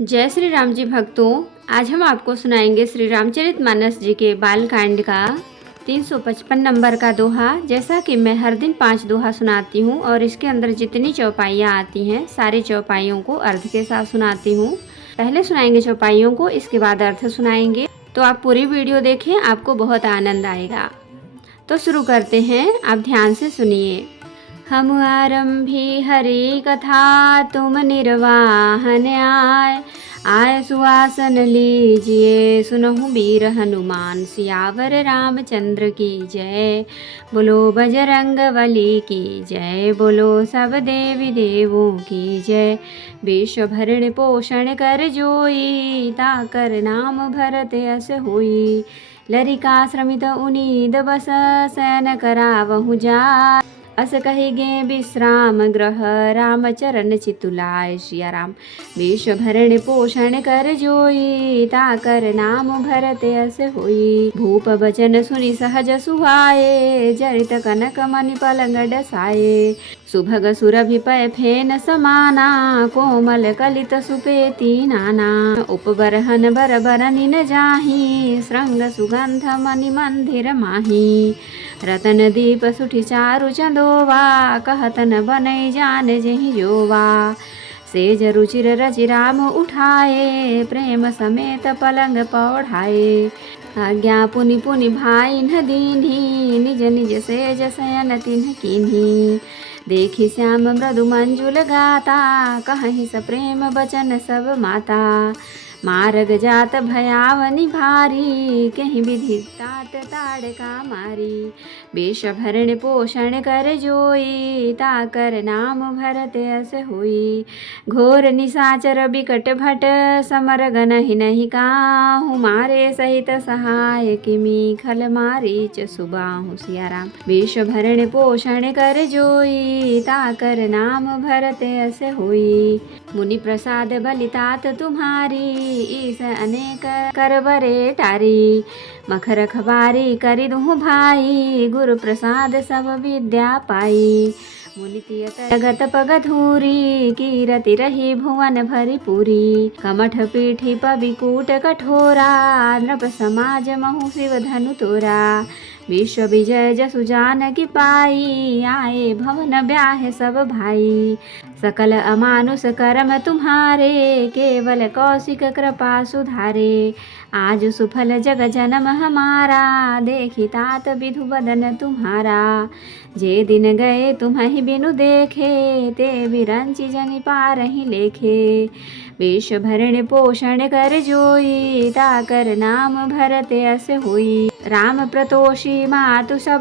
जय श्री राम जी भक्तों, आज हम आपको सुनाएंगे श्री रामचरितमानस जी के बालकांड का 355 नंबर का दोहा। जैसा कि मैं हर दिन 5 दोहा सुनाती हूँ और इसके अंदर जितनी चौपाइयाँ आती हैं सारी चौपाइयों को अर्थ के साथ सुनाती हूँ। पहले सुनाएंगे चौपाइयों को, इसके बाद अर्थ सुनाएंगे। तो आप पूरी वीडियो देखें, आपको बहुत आनंद आएगा। तो शुरू करते हैं, आप ध्यान से सुनिए। हम आरंभी हरि कथा, तुम निर्वाहन आय सुवासन लीजिए, सुनहु वीर हनुमान सियावर रामचंद्र की जय। बोलो बजरंग बली की जय, बोलो सब देवी देवों की जय। विश्व भरण पोषण कर जोई, ताकर नाम भरत यस होई। लरिका श्रमित उनीद बस, सैन करावहु जाय। अस कहिगे विश्राम ग्रह, राम चरण चितुलाय। सिया राम। विश्व भरण पोषण कर जोई, ताकर नाम भरत यस होई। भूप बचन सुनि सहज सुहाए, जरित कनक मणि पलंग डसाए। सुभग सुरभि पय फेन समाना, कोमल कलित सुपेती नाना। उपबरहन बर बरनि न जाहि, श्रृंग सुगंध मणि मंदिर माही। रतन दीप सुठि चारु चंदोवा, कहत न बनई जान जेहि जोवा। सेज रुचिर रचि राम उठाए, प्रेम समेत पलंग पौढ़ाए। आज्ञा पुनि पुनि भाई न दीन्ही, निज निज सेज शयन तिन्ह कीन्ही। देखि श्याम मृदु मंजुल गाता, कहहि स प्रेम बचन सब माता। मार्ग जात भयावनि भारी, कहीं विधि तात ताड़का मारी। विष भरण पोषण कर जोई, ताकर नाम भरत यस होई। घोर निशाचर बिकट भट, समर गनहि नहीं काहू। मारे सहित सहाय किमी, खल मारीच सुबाहु। सिया राम। विष भरण पोषण कर जोई, ताकर नाम भरत यस होई। मुनि प्रसाद बलितात तुम्हारी, ईस अनेक करबरे टारी। मखर खबारी करि दुहु भाई, गुरु प्रसाद सब विद्या पाई। मुनि तियत जगत पगधूरी, कीरति रही भुवन भरी पूरी। कमठ पीठी पविकूट कठोरा, नृप समाज महु शिव धनु तोरा। विश्व विजय जसु जानकी पाई, आए भवन ब्याह सब भाई। सकल अमानुष कर्म तुम्हारे, केवल कौशिक कृपा सुधारे। आज सुफल जग जन्म हमारा, देखी तात विधु बदन तुम्हारा। जे दिन गए तुम्हि बिनु देखे, ते विरंचि जनि पारहि लेखे। विष भरण पोषण कर जोई, ताकर नाम भरत यस होई। राम प्रतोषी मातु सब,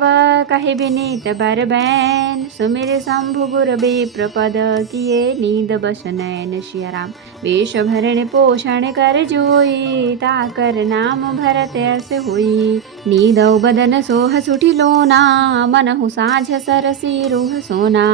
कहि विनीत बर बैन। सुमिर शंभु गुर विप्र पद, किए नींद बस नैन। सिया राम। विष भरण पोषण कर जोई, ताकर नाम भरत यस होई। नीदौ बदन सोह सुठि लोना, मनहु साझ सरसी रूह सोना।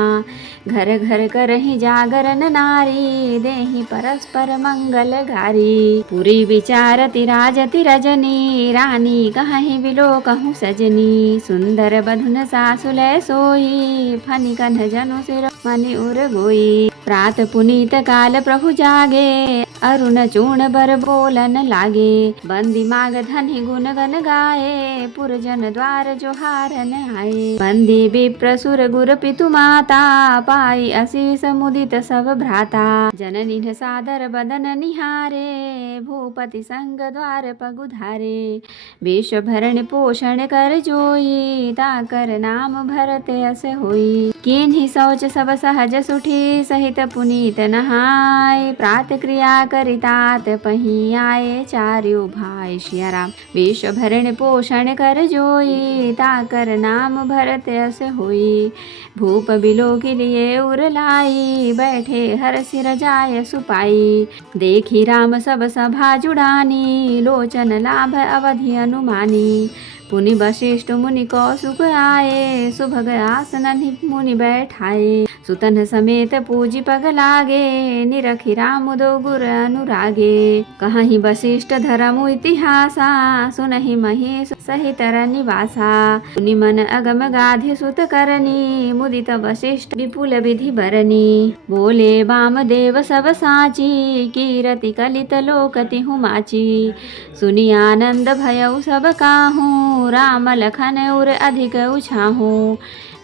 घर घर करहि जागरण नारी, देहि परस्पर मंगल गारी। पुरी विचारति राजति रजनी, रानी कहहि बिलोकहु सजनी। सुंदर बधुन सासु लै सोई, फनि कन्ह जनु सिर मनि उर गोई। प्रात पुनीत काल प्रभु जागे, अरुण चूर्ण बर बोलन लागे। बंदी माग धनि गुण गन गाए, पुरजन द्वार जोहारन आए। बंदी विप्र सुर गुर पितु माता, पाई असीस मुदित सब भ्राता। जननी सादर बदन निहारे, भूपति संग द्वार पगुधारे। विष भरण पोषण कर जोई, ताकर नाम भरत यस होई। किन्हि शौच सब सहज सुठी, सहित पुनीत नहाय। प्रात क्रिया करितात पही आए, चार्यो भाई। सिया राम। विष भरण पोषण कर जोई, ताकर नाम भरत यस होई। भूप बिलो के लिए उर लाई, बैठे हर सिर जाय सुपाई। देखी राम सब सभा जुड़ानी, लोचन लाभ अवधि अनुमानी। पुनि वशिष्ठ मुनि कौसुक आए, सुभग आसन मुनि बैठाए। सुतन समेत पूजी पग लागे, निरखि राम दो गुर अनुरागे। कहीं वशिष्ठ धर्म इतिहासा, सुनहि महेश सहित निवासा। मुनि मन अगम गाधि सुत करनी, मुदित वशिष्ठ विपुल विधि बरनी। बोले वामदेव सब साची, कीरति कलित लोक तिहु माची। सुनि आनंद भयउ सब काहू, राम लखन उर अधिक उछाहू।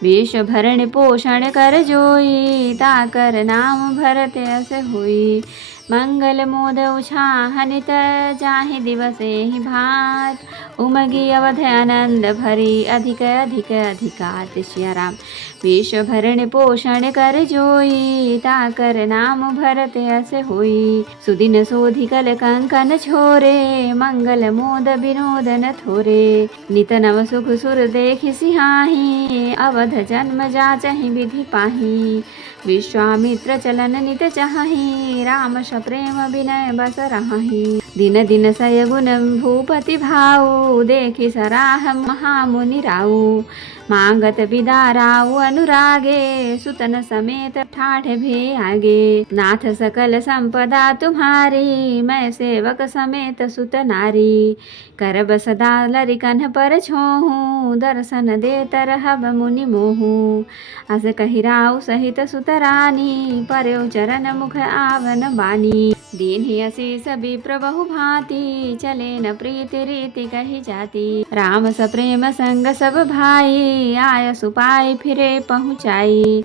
वेश भरण पोषण कर जोई, ताकर नाम भरत अस होई। मंगल मोद उछाहनित, जाहि दिवसे ही भात। उमगी अवध आनंद भरी, अधिक अधिक अधिकात। सिया राम। वेश भरण पोषण कर जोई, ताकर नाम भरत अस होई। सुदिन सोधि कल कंकन छोरे, मंगल मोद विनोदन थोरे। नित नव सुख सुर देखि सिहाही, अवध जन्म जाचहि विधि पाही। विश्वामित्र चलन नित चाही, राम प्रेम विनय बस रहाही। दिन दिन सय गुण भूपति भाऊ, देखि सराह महामुनि राऊ। मांगत विदा राऊ अनुरागे, सुतन समेत ठाठ भे आगे। नाथ सकल संपदा तुम्हारी, मैं सेवक समेत सुत नारी। करब सदा लरिकन पर छोहू, दर्शन दे तरहब मुनि मोहू। अस कहि राऊ सहित सुत रानी, पर्यो चरण मुख आवन बानी। दीन्हि असीस विप्र बहु भांति, चले न प्रीति रीति कही जाती। राम सप्रेम संग सब भाई, आय सुपाई फिरे पहुँचाई।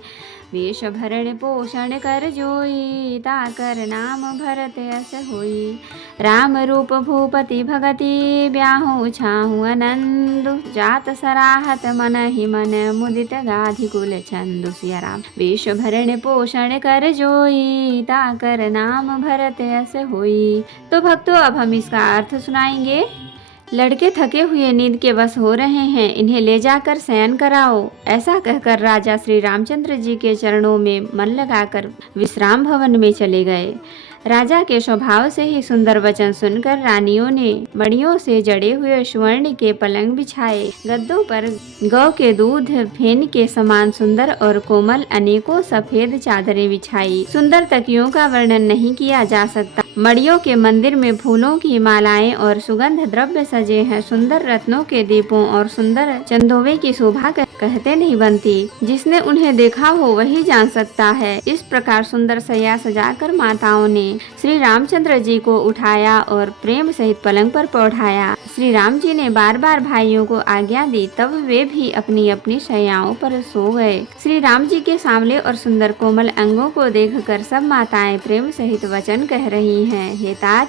वेश भरण पोषण कर जोई, ताकर नाम भरत अस होई। राम रूप भूपति भगति, ब्याहु छाहु आनंदु। जात सराहत मन ही मन, मुदित गाधि कुल छंदु। सिया राम। वेश भरण पोषण कर जोई, ताकर नाम भरत अस होई। तो भक्तों, अब हम इसका अर्थ सुनाएंगे। लड़के थके हुए नींद के वश हो रहे हैं, इन्हें ले जाकर शयन कराओ। ऐसा कहकर राजा श्री रामचंद्र जी के चरणों में मन लगाकर विश्राम भवन में चले गए। राजा के स्वभाव से ही सुंदर वचन सुनकर रानियों ने मणियों से जड़े हुए स्वर्ण के पलंग बिछाए। गद्दों पर गौ के दूध फेन के समान सुंदर और कोमल अनेकों सफेद चादरें बिछाई। सुंदर तकियों का वर्णन नहीं किया जा सकता। मणियों के मंदिर में फूलों की मालाएं और सुगंध द्रव्य सजे हैं। सुंदर रत्नों के दीपों और सुंदर चंदोवे की शोभा कहते नहीं बनती। जिसने उन्हें देखा हो वही जान सकता है। इस प्रकार सुंदर सैया सजाकर माताओं ने श्री रामचंद्र जी को उठाया और प्रेम सहित पलंग पर पौढ़ाया। श्री राम जी ने बार बार भाइयों को आज्ञा दी, तब वे भी अपनी अपनी शैयाओं पर सो गए। श्री राम जी के सांवले और सुंदर कोमल अंगों को देखकर सब माताएं प्रेम सहित वचन कह रही हैं। हे तात,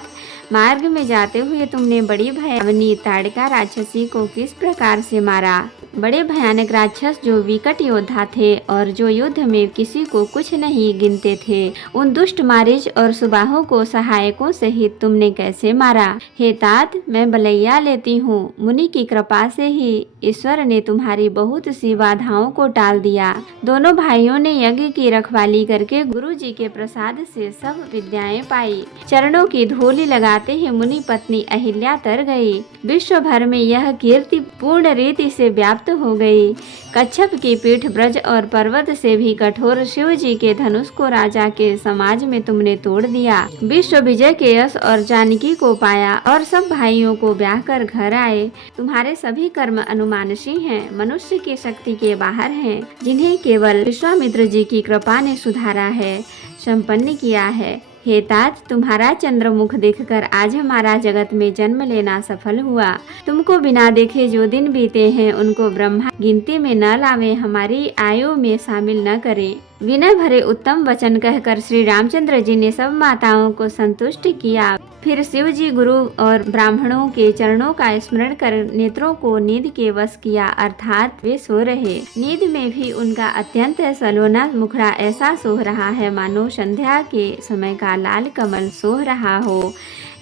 मार्ग में जाते हुए तुमने बड़ी भयावनी ताड़का राक्षसी को किस प्रकार से मारा। बड़े भयानक राक्षस जो विकट योद्धा थे और जो युद्ध में किसी को कुछ नहीं गिनते थे, उन दुष्ट मारीच और सुबाहों को सहायकों सहित तुमने कैसे मारा। हे तात, मैं बलैया लेती हूँ। मुनि की कृपा से ही ईश्वर ने तुम्हारी बहुत सी बाधाओं को टाल दिया। दोनों भाइयों ने यज्ञ की रखवाली करके गुरु जी के प्रसाद से सब विद्याएं पाई। चरणों की धूलि लगाते ही मुनि पत्नी अहिल्या तर गई। विश्व भर में यह कीर्ति पूर्ण रीति से व्याप्त हो गई। कच्छप की पीठ ब्रज और पर्वत से भी कठोर शिव जी के धनुष को राजा के समाज में तुमने तोड़ दिया। विश्व विजय के यश और जानकी को पाया और सब भाइयों को ब्याह कर घर आए। तुम्हारे सभी कर्म अनुमानशी हैं, मनुष्य की शक्ति के बाहर हैं, जिन्हें केवल विश्वामित्र जी की कृपा ने सुधारा है, संपन्न किया है। हे तात, तुम्हारा चंद्रमुख देखकर आज हमारा जगत में जन्म लेना सफल हुआ। तुमको बिना देखे जो दिन बीते हैं उनको ब्रह्मा गिनती में न लावे, हमारी आयु में शामिल न करें। विनय भरे उत्तम वचन कहकर श्री रामचंद्र जी ने सब माताओं को संतुष्ट किया। फिर शिव जी गुरु और ब्राह्मणों के चरणों का स्मरण कर नेत्रों को नींद के वश किया, अर्थात वे सो रहे। नींद में भी उनका अत्यंत सलोना मुखड़ा ऐसा सोह रहा है मानो संध्या के समय का लाल कमल सोह रहा हो।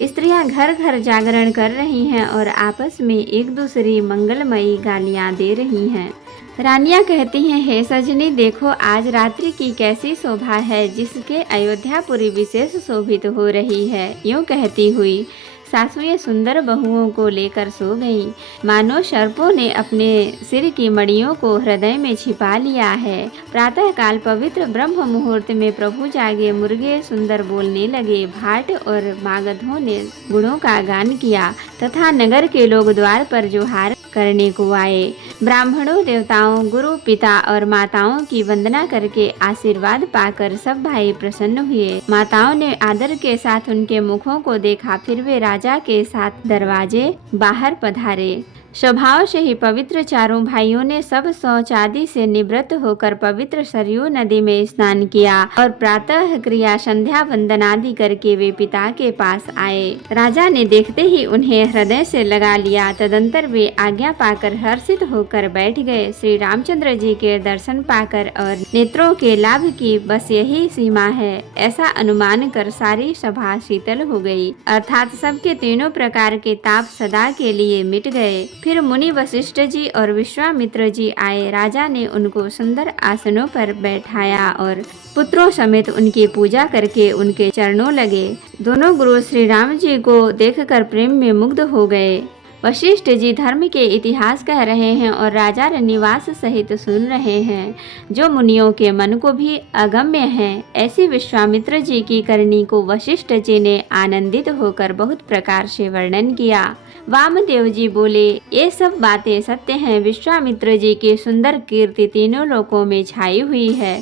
स्त्रियां घर घर जागरण कर रही हैं और आपस में एक दूसरी मंगलमयी गालियां दे रही हैं। रानियां कहती हैं, हे सजनी, देखो आज रात्रि की कैसी शोभा है, जिसके अयोध्यापुरी विशेष शोभित हो रही है। यूं कहती हुई सासुएं सुंदर बहुओं को लेकर सो गईं। मानो सर्पों ने अपने सिर की मणियों को हृदय में छिपा लिया है। प्रातः काल पवित्र ब्रह्म मुहूर्त में प्रभु जागे। मुर्गे सुंदर बोलने लगे। भाट और मागधों ने गुणों का गान किया तथा नगर के लोग द्वार पर जोहार करने को आए। ब्राह्मणों, देवताओं, गुरु, पिता और माताओं की वंदना करके आशीर्वाद पाकर सब भाई प्रसन्न हुए। माताओं ने आदर के साथ उनके मुखों को देखा, फिर वे राजा के साथ दरवाजे बाहर पधारे। स्वभाव से ही पवित्र चारों भाइयों ने सब शौच आदि से निवृत्त होकर पवित्र सरयू नदी में स्नान किया और प्रातः क्रिया संध्या वंदन आदि करके वे पिता के पास आए। राजा ने देखते ही उन्हें हृदय से लगा लिया। तदंतर वे आज्ञा पाकर हर्षित होकर बैठ गए। श्री रामचंद्र जी के दर्शन पाकर और नेत्रों के लाभ की बस यही सीमा है, ऐसा अनुमान कर सारी सभा शीतल हो गई, अर्थात सबके तीनों प्रकार के ताप सदा के लिए मिट गए। फिर मुनि वशिष्ठ जी और विश्वामित्र जी आए। राजा ने उनको सुंदर आसनों पर बैठाया और पुत्रों समेत उनकी पूजा करके उनके चरणों लगे। दोनों गुरु श्री राम जी को देखकर प्रेम में मुग्ध हो गए। वशिष्ठ जी धर्म के इतिहास कह रहे हैं और राजा निवास सहित सुन रहे हैं, जो मुनियों के मन को भी अगम्य है। ऐसी विश्वामित्र जी की करनी को वशिष्ठ जी ने आनंदित होकर बहुत प्रकार से वर्णन किया। वामदेव जी बोले, ये सब बातें सत्य हैं। विश्वामित्र जी की सुंदर कीर्ति तीनों लोकों में छाई हुई है।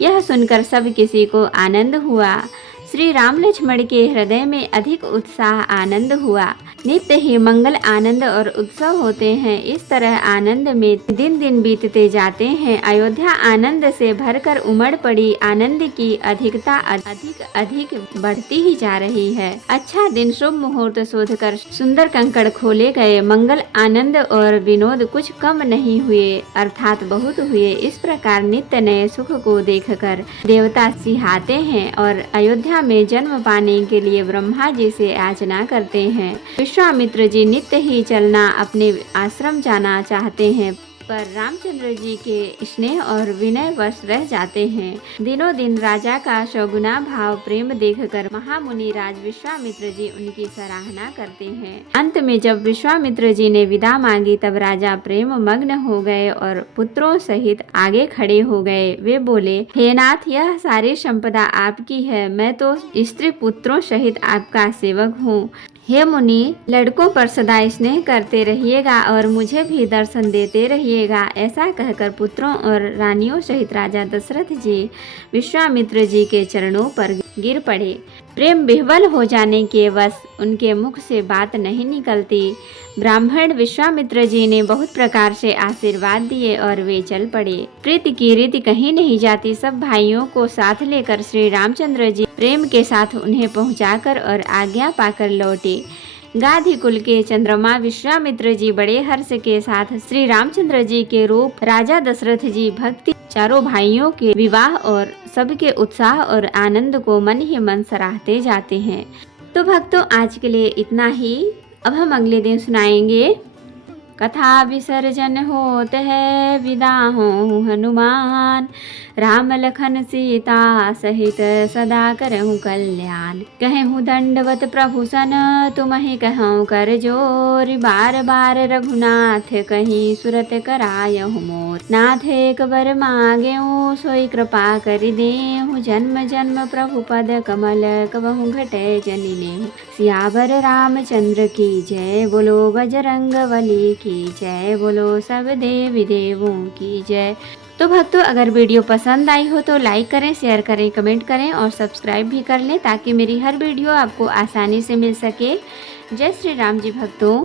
यह सुनकर सब किसी को आनंद हुआ। श्री राम लक्ष्मण के हृदय में अधिक उत्साह आनंद हुआ। नित्य ही मंगल आनंद और उत्सव होते हैं। इस तरह आनंद में दिन दिन बीतते जाते हैं। अयोध्या आनंद से भरकर उमड़ पड़ी। आनंद की अधिकता अधिक बढ़ती ही जा रही है। अच्छा दिन शुभ मुहूर्त शोधकर सुंदर कंकड़ खोले गए। मंगल आनंद और विनोद कुछ कम नहीं हुए, अर्थात बहुत हुए। इस प्रकार नित्य नए सुख को देखकर देवता सिहाते हैं और अयोध्या में जन्म पाने के लिए ब्रह्मा जी से याचना करते हैं। विश्वामित्र जी नित्य ही चलना अपने आश्रम जाना चाहते हैं, पर रामचंद्र जी के स्नेह और विनय वश रह जाते हैं। दिनों दिन राजा का सौगुना भाव प्रेम देखकर महामुनि राज विश्वामित्र जी उनकी सराहना करते हैं। अंत में जब विश्वामित्र जी ने विदा मांगी तब राजा प्रेम मग्न हो गए और पुत्रों सहित आगे खड़े हो गए। वे बोले, हे नाथ, यह सारी संपदा आपकी है। मैं तो स्त्री पुत्रों सहित आपका सेवक हूँ। हे मुनि, लड़कों पर सदा स्नेह करते रहिएगा और मुझे भी दर्शन देते रहिएगा। ऐसा कहकर पुत्रों और रानियों सहित राजा दशरथ जी विश्वामित्र जी के चरणों पर गिर पड़े। प्रेम विह्वल हो जाने के वश उनके मुख से बात नहीं निकलती। ब्राह्मण विश्वामित्र जी ने बहुत प्रकार से आशीर्वाद दिए और वे चल पड़े। प्रीति की रीति कहीं नहीं जाती। सब भाइयों को साथ लेकर श्री रामचंद्र जी प्रेम के साथ उन्हें पहुंचाकर और आज्ञा पाकर लौटे। गाधी कुल के चंद्रमा विश्वामित्र जी बड़े हर्ष के साथ श्री रामचंद्र जी के रूप, राजा दशरथ जी भक्ति, चारों भाइयों के विवाह और सबके उत्साह और आनंद को मन ही मन सराहते जाते हैं। तो भक्तों, आज के लिए इतना ही। अब हम अगले दिन सुनाएंगे। कथा विसर्जन होत है, विदा हो हनुमान। राम लखन सीता सहित सदा करहु कल्याण। कहूँ दंडवत प्रभु सन, तुम्हें कहूँ कर जोर। बार बार रघुनाथ कहीं सुरत करायहु मोर। नाथ एक बर मांगेऊ, सोई कृपा कर देहु। जन्म जन्म प्रभु पद कमल, कबहु घटे जनिनेहु। सियावर रामचंद्र की जय, बोलो बजरंग बली की जय, बोलो सब देवी देवों की जय। तो भक्तों, अगर वीडियो पसंद आई हो तो लाइक करें, शेयर करें, कमेंट करें और सब्सक्राइब भी कर लें, ताकि मेरी हर वीडियो आपको आसानी से मिल सके। जय श्री राम जी भक्तों।